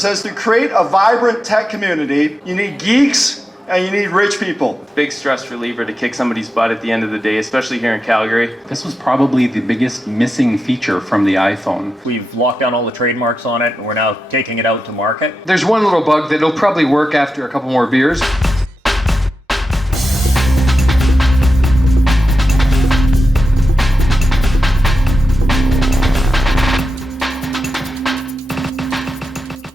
says to create a vibrant tech community, you need geeks and you need rich people. Big stress reliever to kick somebody's butt at the end of the day, especially here in Calgary. This was probably the biggest missing feature from the iPhone. We've locked down all the trademarks on it, and we're now taking it out to market. There's one little bug that'll probably work after a couple more beers.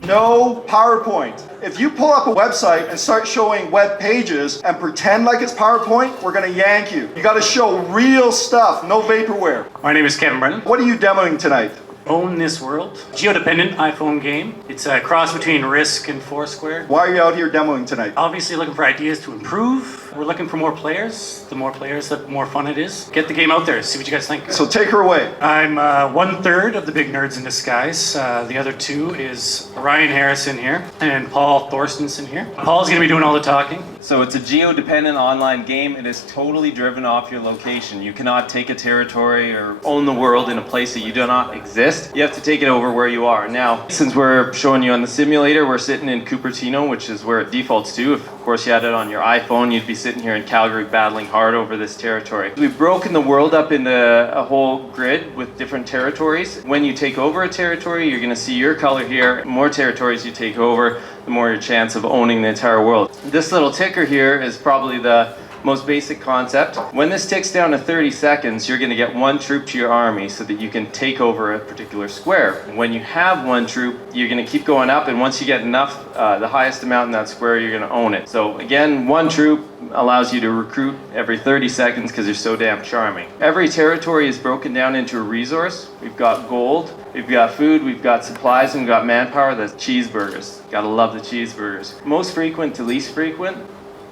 No PowerPoint. If you pull up a website and start showing web pages and pretend like it's PowerPoint, we're gonna yank you. You gotta show real stuff, no vaporware. My name is Kevin Brennan. What are you demoing tonight? Own This World. Geodependent iPhone game. It's a cross between Risk and Foursquare. Why are you out here demoing tonight? Obviously looking for ideas to improve. We're looking for more players. The more players, the more fun it is. Get the game out there, see what you guys think. So take her away. I'm 1/3 of the big nerds in disguise. The other two is Ryan Harrison here and Paul Thorstensen here. Paul's gonna be doing all the talking. So it's a geo-dependent online game. It is totally driven off your location. You cannot take a territory or own the world in a place that you do not exist. You have to take it over where you are. Now, since we're showing you on the simulator, we're sitting in Cupertino, which is where it defaults to. If, of course, you had it on your iPhone, you'd be sitting here in Calgary battling hard over this territory. We've broken the world up into a whole grid with different territories. When you take over a territory, you're gonna see your color here. The more territories you take over, the more your chance of owning the entire world. This little ticker here is probably the most basic concept. When this ticks down to 30 seconds, you're gonna get one troop to your army so that you can take over a particular square. When you have one troop, you're gonna keep going up, and once you get enough, the highest amount in that square, you're gonna own it. So again, one troop allows you to recruit every 30 seconds because you're so damn charming. Every territory is broken down into a resource. We've got gold, we've got food, we've got supplies, and we've got manpower. That's cheeseburgers. Gotta love the cheeseburgers. Most frequent to least frequent.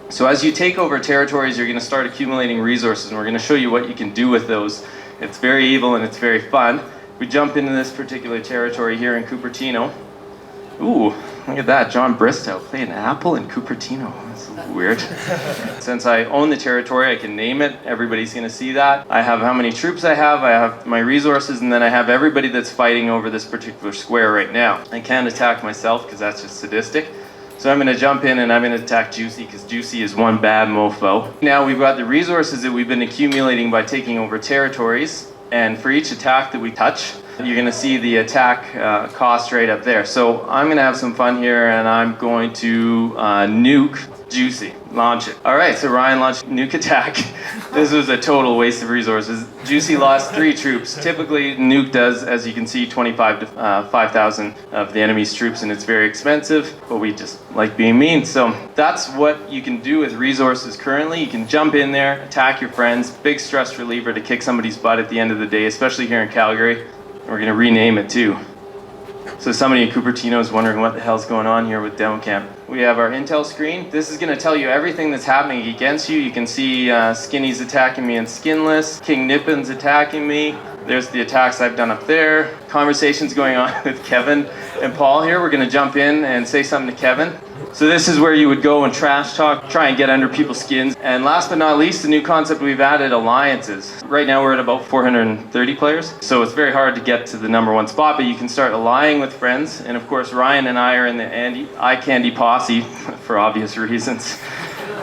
So as you take over territories, you're going to start accumulating resources, and we're going to show you what you can do with those. It's very evil and it's very fun. We jump into this particular territory here in Cupertino. Ooh, look at that, John Bristow playing Apple in Cupertino. That's weird. Since I own the territory, I can name it. Everybody's going to see that. I have how many troops I have my resources, and then I have everybody that's fighting over this particular square right now. I can't attack myself because that's just sadistic. So I'm going to jump in and I'm going to attack Juicy because Juicy is one bad mofo. Now we've got the resources that we've been accumulating by taking over territories, and for each attack that we touch, you're going to see the attack cost right up there. So I'm going to have some fun here, and I'm going to nuke Juicy. Launch it. All right, so Ryan launched nuke attack. This was a total waste of resources. Juicy lost 3 troops. Typically, nuke does, as you can see, 25 to 5,000 of the enemy's troops, and it's very expensive, but we just like being mean. So that's what you can do with resources currently. You can jump in there, attack your friends. Big stress reliever to kick somebody's butt at the end of the day, especially here in Calgary. We're going to rename it too. So somebody in Cupertino is wondering what the hell's going on here with DemoCamp. We have our intel screen. This is going to tell you everything that's happening against you. You can see Skinny's attacking me in Skinless. King Nippin's attacking me. There's the attacks I've done up there. Conversations going on with Kevin and Paul here. We're going to jump in and say something to Kevin. So this is where you would go and trash talk, try and get under people's skins. And last but not least, the new concept we've added, alliances. Right now we're at about 430 players, so it's very hard to get to the #1 spot, but you can start allying with friends. And of course, Ryan and I are in the Eye Candy Posse, for obvious reasons.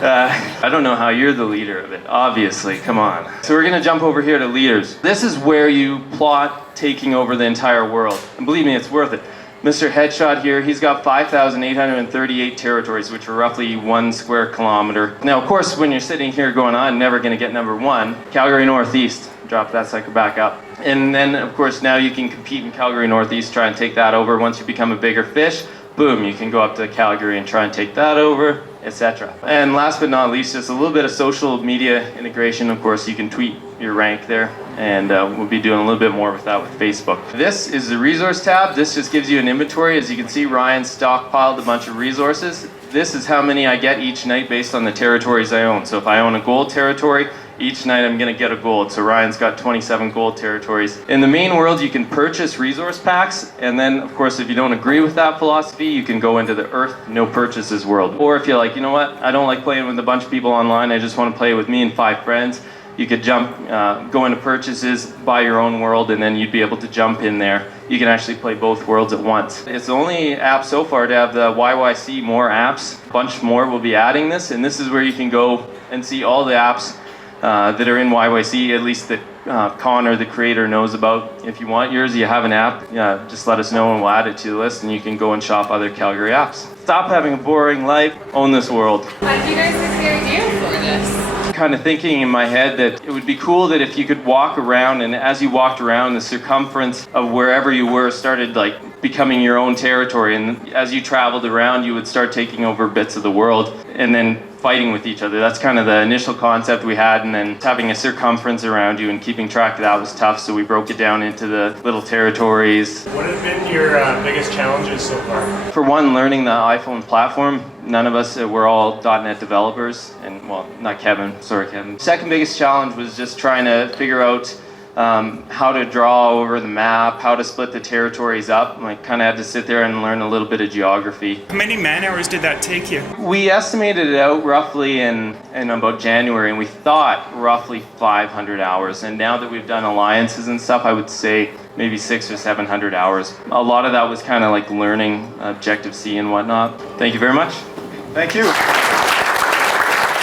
I don't know how you're the leader of it, obviously, come on. So we're gonna jump over here to leaders. This is where you plot taking over the entire world. And believe me, it's worth it. Mr. Headshot here, he's got 5,838 territories, which are roughly 1 square kilometer. Now, of course, when you're sitting here going, I'm never gonna get #1, Calgary Northeast, drop that sucker back up. And then, of course, now you can compete in Calgary Northeast, try and take that over. Once you become a bigger fish, boom, you can go up to Calgary and try and take that over, etc. And last but not least, just a little bit of social media integration. Of course, you can tweet your rank there, and we'll be doing a little bit more with that with Facebook. This is the resource tab. This just gives you an inventory. As you can see, Ryan stockpiled a bunch of resources. This is how many I get each night based on the territories I own. So if I own a gold territory, each night I'm gonna get a gold. So Ryan's got 27 gold territories. In the main world, you can purchase resource packs, and then of course, if you don't agree with that philosophy, you can go into the Earth no purchases world. Or if you're like, you know what, I don't like playing with a bunch of people online, I just wanna play with me and 5 friends, you could go into purchases, buy your own world, and then you'd be able to jump in there you can actually play both worlds at once. It's the only app so far to have the YYC more apps. A bunch more will be adding this, and this is where you can go and see all the apps that are in YYC, at least that Connor, the creator, knows about. If you want yours, you have an app, just let us know and we'll add it to the list, and you can go and shop other Calgary apps. Stop having a boring life, own this world. How did you guys get the idea for this? Kind of thinking in my head that it would be cool that if you could walk around, and as you walked around, the circumference of wherever you were started like becoming your own territory, and as you traveled around, you would start taking over bits of the world and then fighting with each other. That's kind of the initial concept we had, and then having a circumference around you and keeping track of that was tough, so we broke it down into the little territories. What have been your biggest challenges so far? For one, learning the iPhone platform. None of us were all .NET developers, and well, not Kevin, sorry Kevin. Second biggest challenge was just trying to figure out how to draw over the map, how to split the territories up. I kind of had to sit there and learn a little bit of geography. How many man hours did that take you? We estimated it out roughly in about January, and we thought roughly 500 hours. And now that we've done alliances and stuff, I would say maybe 600 or 700 hours. A lot of that was kind of like learning Objective-C and whatnot. Thank you very much. Thank you.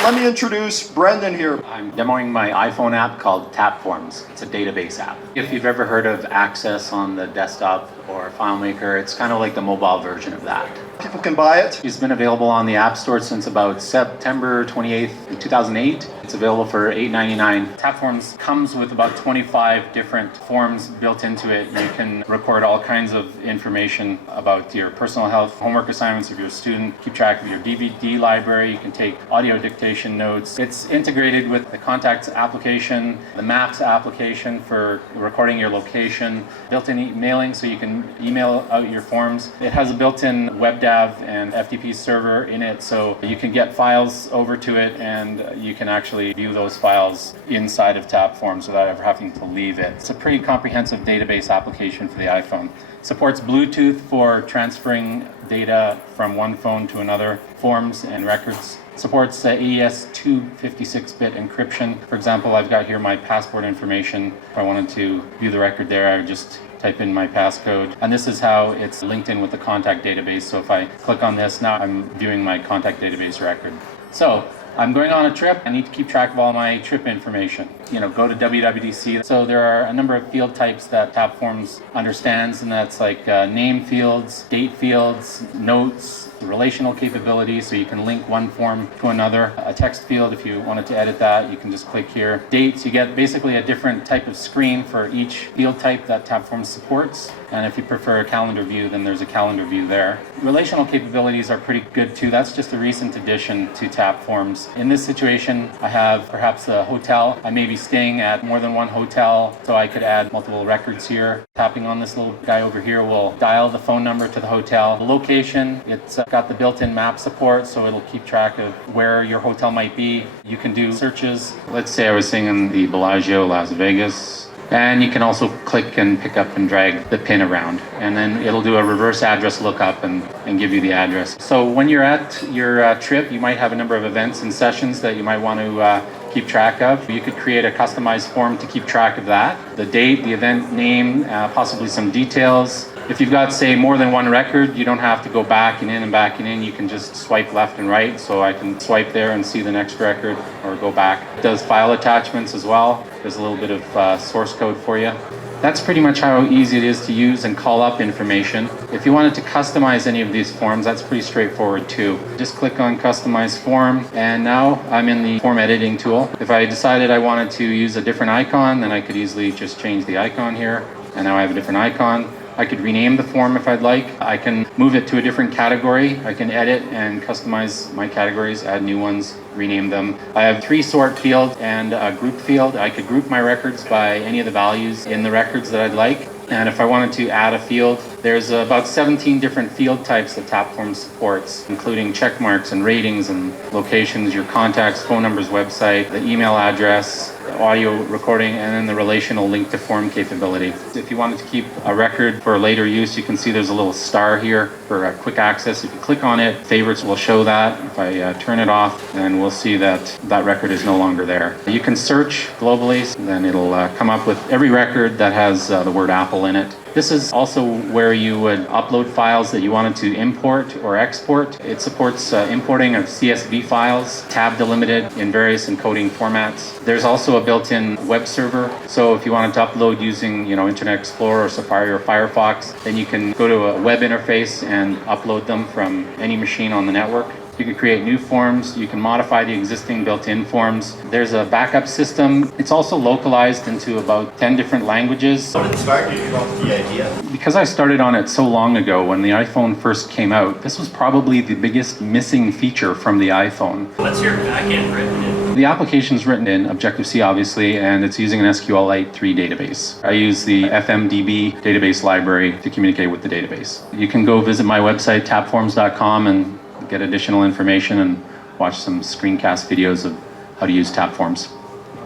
Let me introduce Brendan here. I'm demoing my iPhone app called Tapforms. It's a database app. If you've ever heard of Access on the desktop or FileMaker, it's kind of like the mobile version of that. People can buy it. It's been available on the App Store since about September 28th, 2008. It's available for $8.99. Tapforms comes with about 25 different forms built into it. You can record all kinds of information about your personal health, homework assignments if you're a student, keep track of your DVD library, you can take audio dictation notes. It's integrated with the Contacts application, the Maps application for recording your location, built-in mailing so you can email out your forms. It has a built-in WebDAV and FTP server in it, so you can get files over to it and you can actually view those files inside of Tapforms without ever having to leave it. It's a pretty comprehensive database application for the iPhone. Supports Bluetooth for transferring data from one phone to another, forms and records. Supports AES 256-bit encryption. For example, I've got here my passport information. If I wanted to view the record there, I would just type in my passcode. And this is how it's linked in with the contact database. So if I click on this, now I'm viewing my contact database record. So I'm going on a trip. I need to keep track of all my trip information. Go to WWDC. So there are a number of field types that Tapforms understands, and that's like name fields, date fields, notes, relational capabilities, so you can link one form to another. A text field, if you wanted to edit that, you can just click here. Dates, you get basically a different type of screen for each field type that Tapforms supports. And if you prefer a calendar view, then there's a calendar view there. Relational capabilities are pretty good too. That's just a recent addition to Tapforms. In this situation, I have perhaps a hotel. I may be staying at more than one hotel, so I could add multiple records here. Tapping on this little guy over here will dial the phone number to the hotel. The location, it's got the built-in map support, so it'll keep track of where your hotel might be. You can do searches. Let's say I was staying in the Bellagio, Las Vegas. And you can also click and pick up and drag the pin around, and then it'll do a reverse address lookup and give you the address. So when you're at your trip, you might have a number of events and sessions that you might want to keep track of. You could create a customized form to keep track of that. The date, the event name, possibly some details. If you've got, say, more than one record, you don't have to go back and in and back and in. You can just swipe left and right. So I can swipe there and see the next record, or go back. It does file attachments as well. There's a little bit of source code for you. That's pretty much how easy it is to use and call up information. If you wanted to customize any of these forms, that's pretty straightforward too. Just click on Customize Form, and now I'm in the form editing tool. If I decided I wanted to use a different icon, then I could easily just change the icon here, and now I have a different icon. I could rename the form if I'd like. I can move it to a different category. I can edit and customize my categories, add new ones, rename them. I have 3 sort fields and a group field. I could group my records by any of the values in the records that I'd like. And if I wanted to add a field, there's about 17 different field types that Tapforms supports, including check marks and ratings and locations, your contacts, phone numbers, website, the email address, the audio recording, and then the relational link to form capability. If you wanted to keep a record for later use, you can see there's a little star here for quick access. If you click on it, favorites will show that. If I turn it off, then we'll see that that record is no longer there. You can search globally, then it'll come up with every record that has the word Apple in it. This is also where you would upload files that you wanted to import or export. It supports importing of CSV files, tab delimited in various encoding formats. There's also a built-in web server. So if you wanted to upload using, Internet Explorer or Safari or Firefox, then you can go to a web interface and upload them from any machine on the network. You can create new forms. You can modify the existing built-in forms. There's a backup system. It's also localized into about 10 different languages. How did it start? Did you come up with the idea? Because I started on it so long ago when the iPhone first came out, this was probably the biggest missing feature from the iPhone. What's your backend written in? The application's written in Objective-C, obviously, and it's using an SQLite 3 database. I use the FMDB database library to communicate with the database. You can go visit my website, tapforms.com, and get additional information and watch some screencast videos of how to use Tapforms.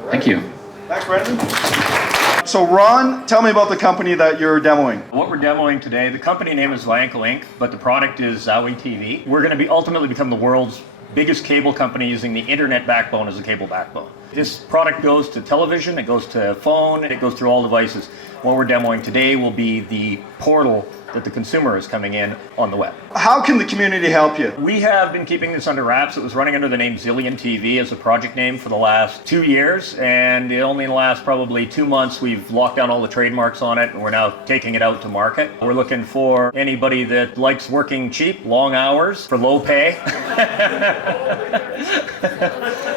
Thank you. Thanks, Brendan. So Ron, tell me about the company that you're demoing. What we're demoing today, the company name is Vianco Inc., but the product is Zowie TV. We're going to ultimately become the world's biggest cable company using the internet backbone as a cable backbone. This product goes to television, it goes to phone, it goes through all devices. What we're demoing today will be the portal that the consumer is coming in on the web. How can the community help you? We have been keeping this under wraps. It was running under the name Zillion TV as a project name for the last 2 years, and only in the last probably 2 months we've locked down all the trademarks on it, and we're now taking it out to market. We're looking for anybody that likes working cheap, long hours, for low pay,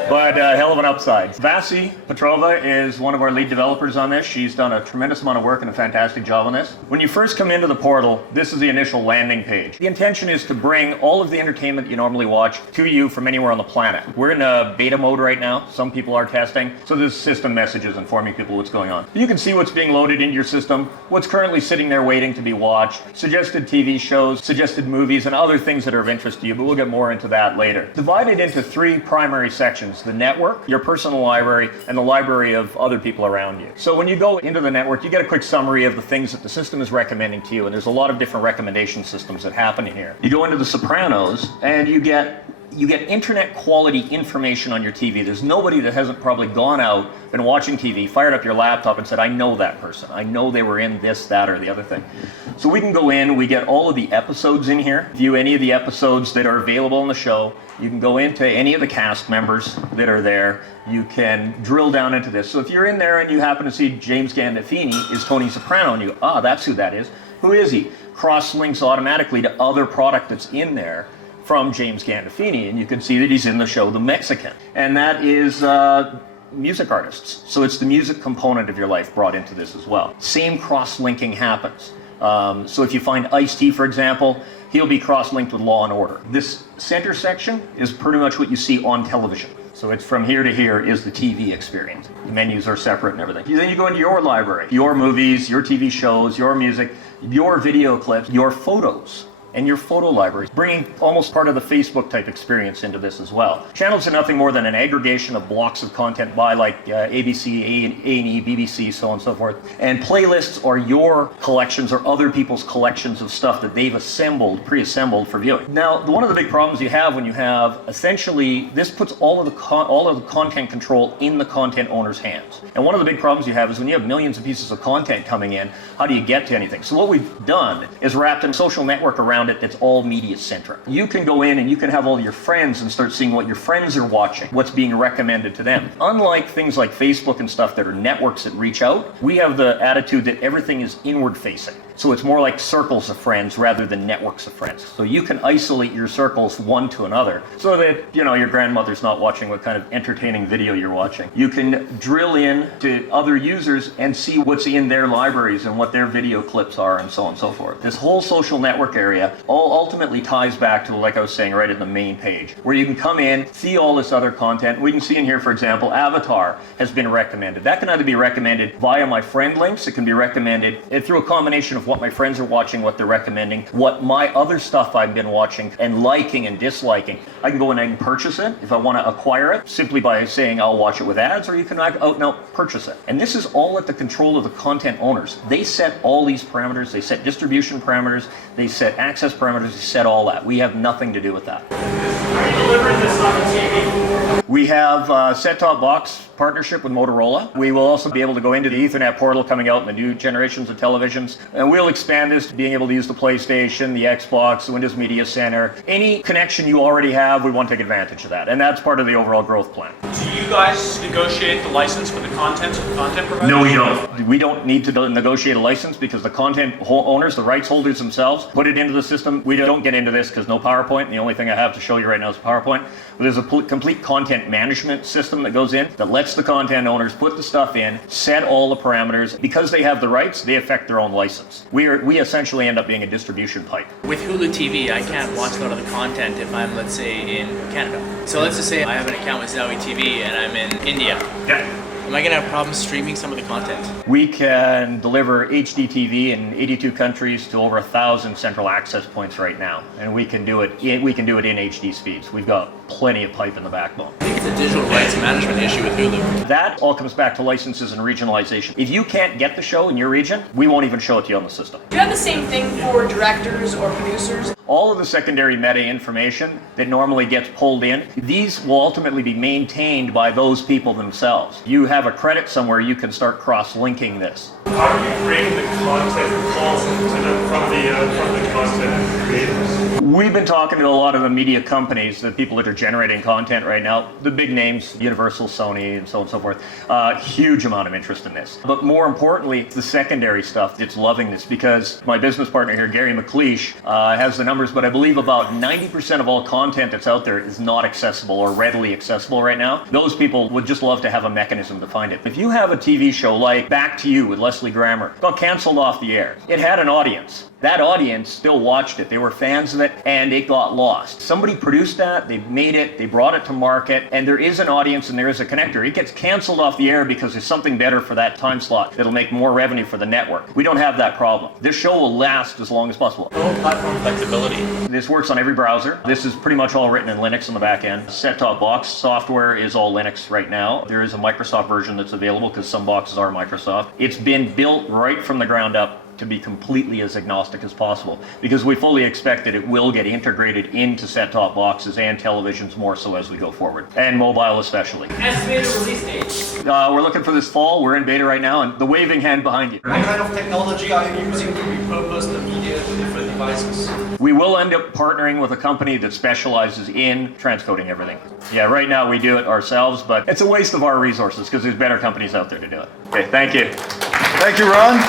but a hell of an upside. Vasi Petrova is one of our lead developers on this. She's done a tremendous amount of work and a fantastic job on this. When you first come into the portal, this is the initial landing page. The intention is to bring all of the entertainment you normally watch to you from anywhere on the planet. We're in a beta mode right now. Some people are testing. So there's system messages informing people what's going on. You can see what's being loaded into your system, what's currently sitting there waiting to be watched, suggested TV shows, suggested movies, and other things that are of interest to you, but we'll get more into that later. Divided into 3 primary sections: the network, your personal library, and the library of other people around you. So when you go into the network, you get a quick summary of the things that the system is recommending to you, and there's a lot of different recommendation systems that happen in here. You go into the Sopranos, and you get internet quality information on your TV. There's nobody that hasn't probably gone out, been watching TV, fired up your laptop and said, I know that person. I know they were in this, that, or the other thing. So we can go in, we get all of the episodes in here, view any of the episodes that are available on the show. You can go into any of the cast members that are there. You can drill down into this. So if you're in there and you happen to see James Gandolfini is Tony Soprano, and you, that's who that is. Who is he? Cross links automatically to other product that's in there from James Gandolfini, and you can see that he's in the show The Mexican. And that is music artists. So it's the music component of your life brought into this as well. Same cross-linking happens. So if you find Ice-T, for example, he'll be cross-linked with Law and Order. This center section is pretty much what you see on television. So it's from here to here is the TV experience. The menus are separate and everything. Then you go into your library, your movies, your TV shows, your music, your video clips, your photos, and your photo libraries, bringing almost part of the Facebook type experience into this as well. Channels are nothing more than an aggregation of blocks of content by like ABC, A&E, BBC, so on and so forth. And playlists are your collections or other people's collections of stuff that they've assembled, pre-assembled for viewing. Now, one of the big problems you have when you have, essentially, this puts all of the content control in the content owner's hands. And one of the big problems you have is when you have millions of pieces of content coming in, how do you get to anything? So what we've done is wrapped a social network around it that's all media centric. You can go in and you can have all your friends and start seeing what your friends are watching, what's being recommended to them. Unlike things like Facebook and stuff that are networks that reach out, we have the attitude that everything is inward facing. So it's more like circles of friends rather than networks of friends. So you can isolate your circles one to another so that, your grandmother's not watching what kind of entertaining video you're watching. You can drill in to other users and see what's in their libraries and what their video clips are and so on and so forth. This whole social network area all ultimately ties back to, like I was saying, right at the main page, where you can come in, see all this other content. We can see in here, for example, Avatar has been recommended. That can either be recommended via my friend links, it can be recommended through a combination of what my friends are watching, what they're recommending, what my other stuff I've been watching and liking and disliking. I can go in and purchase it if I want to acquire it, simply by saying I'll watch it with ads, or you can purchase it. And this is all at the control of the content owners. They set all these parameters, they set distribution parameters, they set access parameters, they set all that. We have nothing to do with that. Are you delivering this on the TV? We have a set-top box partnership with Motorola. We will also be able to go into the Ethernet portal coming out in the new generations of televisions. And we'll expand this to being able to use the PlayStation, the Xbox, the Windows Media Center. Any connection you already have, we want to take advantage of that. And that's part of the overall growth plan. Do you guys negotiate the license for the content of the content providers? No, we don't. We don't need to negotiate a license because the content owners, the rights holders themselves, put it into the system. We don't get into this because no PowerPoint. The only thing I have to show you right now is PowerPoint. But there's a complete content management system that goes in that lets the content owners put the stuff in, set all the parameters. Because they have the rights, they affect their own license. We essentially end up being a distribution pipe. With Hulu TV, I can't watch a lot of the content if I'm, let's say, in Canada. So let's just say I have an account with Zowie TV and I'm in India. Yeah. Am I going to have problems streaming some of the content? We can deliver HD TV in 82 countries to over 1,000 central access points right now, and we can do it in HD speeds. We've got plenty of pipe in the backbone. I think it's a digital rights management issue with Hulu. That all comes back to licenses and regionalization. If you can't get the show in your region, we won't even show it to you on the system. Do you have the same thing for directors or producers? All of the secondary meta information that normally gets pulled in, these will ultimately be maintained by those people themselves. You have a credit somewhere, you can start cross-linking this. How are you creating the content calls from the content creators? We've been talking to a lot of the media companies, the people that are generating content right now, the big names, Universal, Sony, and so on and so forth. Huge amount of interest in this. But more importantly, the secondary stuff that's loving this, because my business partner here, Gary McLeish, has the numbers, but I believe about 90% of all content that's out there is not accessible or readily accessible right now. Those people would just love to have a mechanism to find it. If you have a TV show like Back to You with Leslie Grammer, got canceled off the air. It had an audience. That audience still watched it. They were fans of it, and it got lost. Somebody produced that, they made it, they brought it to market, and there is an audience and there is a connector. It gets canceled off the air because there's something better for that time slot that'll make more revenue for the network. We don't have that problem. This show will last as long as possible. Platform flexibility. This works on every browser. This is pretty much all written in Linux on the back end. Set-top box software is all Linux right now. There is a Microsoft version that's available because some boxes are Microsoft. It's been built right from the ground up to be completely as agnostic as possible, because we fully expect that it will get integrated into set-top boxes and televisions more so as we go forward, and mobile especially. Estimated release date? We're looking for this fall. We're in beta right now, and the waving hand behind you. What kind of technology are you using to repurpose the media to different devices? We will end up partnering with a company that specializes in transcoding everything. Yeah, right now we do it ourselves, but it's a waste of our resources because there's better companies out there to do it. Okay, thank you. Thank you, Ron.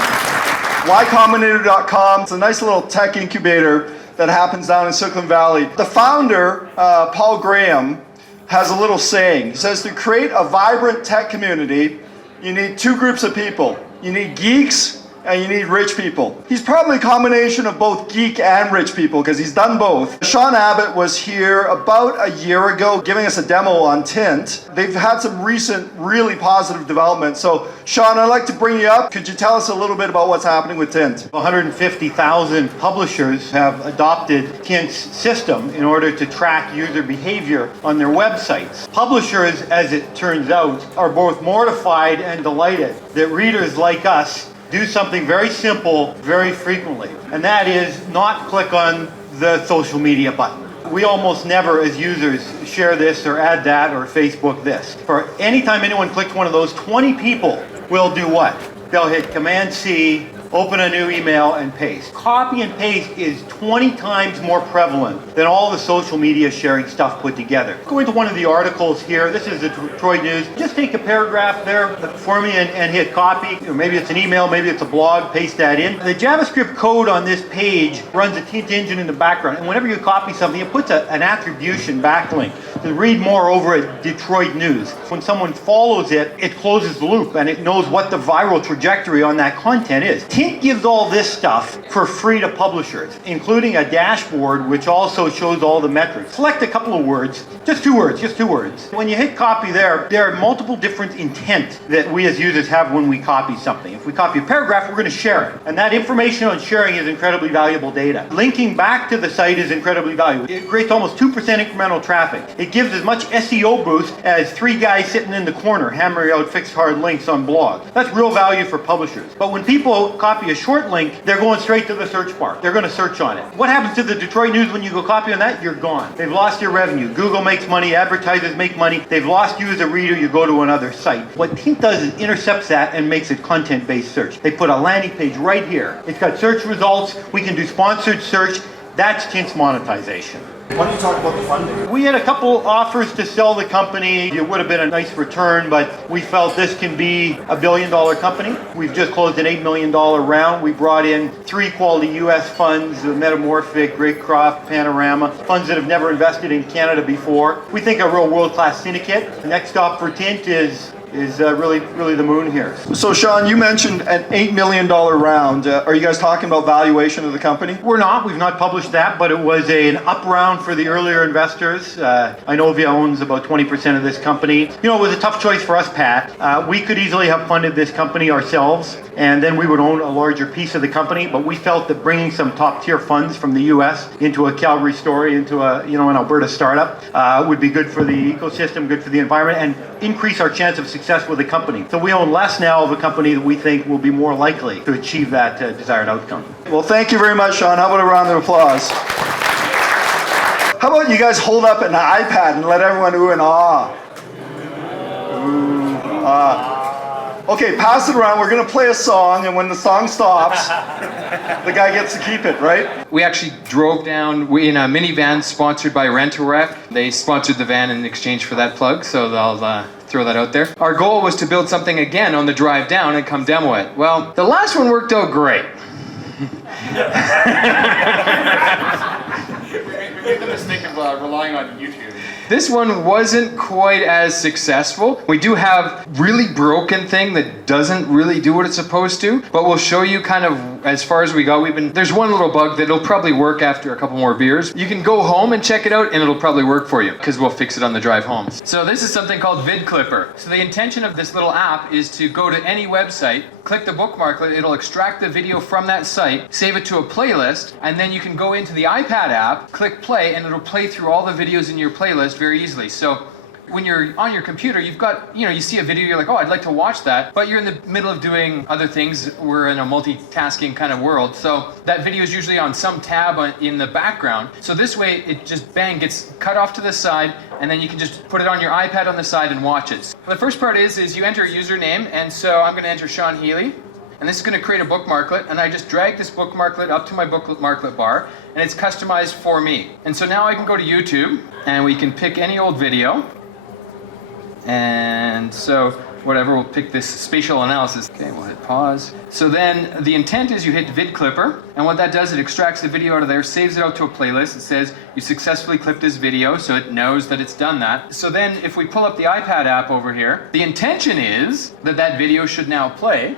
YCombinator.com. It's a nice little tech incubator that happens down in Silicon Valley. The founder, Paul Graham, has a little saying. He says, to create a vibrant tech community, you need two groups of people. You need geeks and you need rich people. He's probably a combination of both geek and rich people because he's done both. Sean Abbott was here about a year ago giving us a demo on Tint. They've had some recent really positive developments. So Sean, I'd like to bring you up. Could you tell us a little bit about what's happening with Tint? 150,000 publishers have adopted Tint's system in order to track user behavior on their websites. Publishers, as it turns out, are both mortified and delighted that readers like us do something very simple very frequently, and that is not click on the social media button. We almost never, as users, share this or add that or Facebook this. For any time anyone clicks one of those, 20 people will do what? They'll hit Command-C, open a new email, and paste. Copy and paste is 20 times more prevalent than all the social media sharing stuff put together. Go into one of the articles here. This is the Detroit News. Just take a paragraph there for me and hit copy. Maybe it's an email, maybe it's a blog, paste that in. The JavaScript code on this page runs a Tint engine in the background, and whenever you copy something, it puts an attribution backlink to read more over at Detroit News. When someone follows it, it closes the loop and it knows what the viral trajectory on that content is. Tint gives all this stuff for free to publishers, including a dashboard which also shows all the metrics. Select a couple of words, just two words. When you hit copy there are multiple different intent that we as users have when we copy something. If we copy a paragraph, we're going to share it. And that information on sharing is incredibly valuable data. Linking back to the site is incredibly valuable. It creates almost 2% incremental traffic. It gives as much SEO boost as 3 guys sitting in the corner hammering out fixed hard links on blogs. That's real value for publishers. But when people copy a short link, they're going straight to the search bar. They're going to search on it. What happens to the Detroit News when you go copy on that? You're gone. They've lost your revenue. Google makes money, advertisers make money. They've lost you as a reader, you go to another site. What Tint does is intercepts that and makes it content-based search. They put a landing page right here. It's got search results. We can do sponsored search. That's Tint's monetization. Why don't you talk about the funding? We had a couple offers to sell the company. It would have been a nice return, but we felt this can be a $1 billion company. We've just closed an $8 million round. We brought in 3 quality US funds, Metamorphic, Greycroft, Panorama, funds that have never invested in Canada before. We think a real world-class syndicate. The next stop for Tint is really the moon here. So Sean, you mentioned an $8 million round. Are you guys talking about valuation of the company? We're not. We've not published that, but it was an up round for the earlier investors. Inovia owns about 20% of this company. You know, it was a tough choice for us, Pat. We could easily have funded this company ourselves, and then we would own a larger piece of the company, but we felt that bringing some top tier funds from the US into a Calgary story, into an Alberta startup, would be good for the ecosystem, good for the environment, and increase our chance of success with the company. So we own less now of a company that we think will be more likely to achieve that desired outcome. Well, thank you very much, Sean. How about a round of applause? How about you guys hold up an iPad and let everyone ooh and ah? Ooh, ah. Okay, pass it around. We're going to play a song, and when the song stops, the guy gets to keep it, right? We actually drove down in a minivan sponsored by Rent-A-Wreck. They sponsored the van in exchange for that plug, so they'll throw that out there. Our goal was to build something again on the drive down and come demo it. Well, the last one worked out great. We made the mistake of relying on YouTube. This one wasn't quite as successful. We do have really broken thing that doesn't really do what it's supposed to, but we'll show you kind of as far as we go. There's one little bug that'll probably work after a couple more beers. You can go home and check it out and it'll probably work for you because we'll fix it on the drive home. So this is something called Vid Clipper. So the intention of this little app is to go to any website, click the bookmarklet, it'll extract the video from that site, save it to a playlist, and then you can go into the iPad app, click play, and it'll play through all the videos in your playlist very easily. So when you're on your computer, you've got, you see a video, you're like, oh, I'd like to watch that, but you're in the middle of doing other things. We're in a multitasking kind of world. So that video is usually on some tab in the background. So this way it just bang gets cut off to the side, and then you can just put it on your iPad on the side and watch it. The first part is you enter a username, and so I'm going to enter Sean Healy. And this is going to create a bookmarklet, and I just drag this bookmarklet up to my bookmarklet bar, and it's customized for me. And so now I can go to YouTube, and we can pick any old video. And so whatever, we'll pick this spatial analysis. Okay, we'll hit pause. So then the intent is you hit Vid Clipper, and what that does, it extracts the video out of there, saves it out to a playlist. It says you successfully clipped this video, so it knows that it's done that. So then if we pull up the iPad app over here, the intention is that video should now play.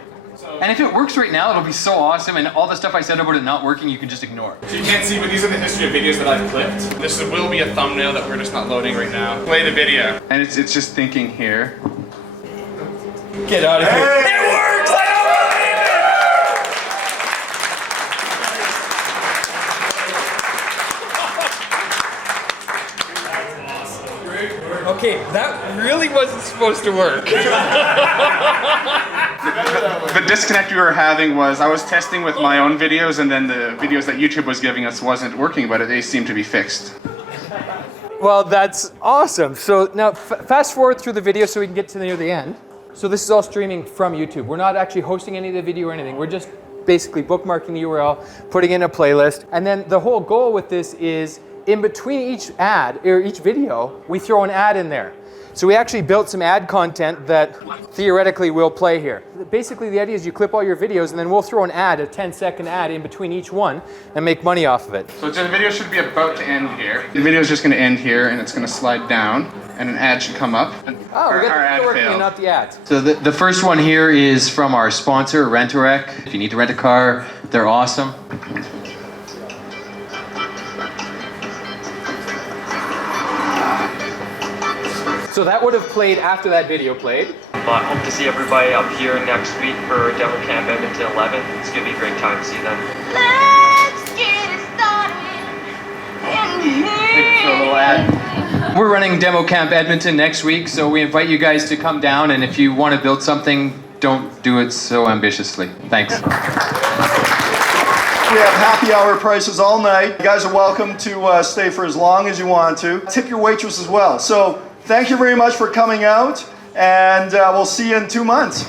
And if it works right now, it'll be so awesome, and all the stuff I said about it not working, you can just ignore. So you can't see, but these are the history of videos that I've clipped. This will be a thumbnail that we're just not loading right now. Play the video. And it's just thinking here. Get out of here. It works! I Okay, that really wasn't supposed to work. The disconnect we were having was I was testing with my own videos, and then the videos that YouTube was giving us wasn't working, but they seemed to be fixed. Well, that's awesome. So now fast forward through the video so we can get to near the end. So this is all streaming from YouTube. We're not actually hosting any of the video or anything. We're just basically bookmarking the URL, putting in a playlist. And then the whole goal with this is in between each ad or each video, we throw an ad in there. So we actually built some ad content that theoretically will play here. Basically the idea is you clip all your videos and then we'll throw an ad, a 10-second ad in between each one and make money off of it. So the video should be about to end here. The video is just going to end here and it's going to slide down and an ad should come up. Oh, we got the video working and not the ads. So the first one here is from our sponsor, Rent-A-Wreck. If you need to rent a car, they're awesome. So that would have played after that video played. I hope to see everybody up here next week for DemoCamp Edmonton 11. It's going to be a great time to see them. Let's get it started in here. For a little ad. We're running DemoCamp Edmonton next week, so we invite you guys to come down, and if you want to build something, don't do it so ambitiously. Thanks. We have happy hour prices all night. You guys are welcome to stay for as long as you want to. Tip your waitress as well. So thank you very much for coming out, and we'll see you in 2 months.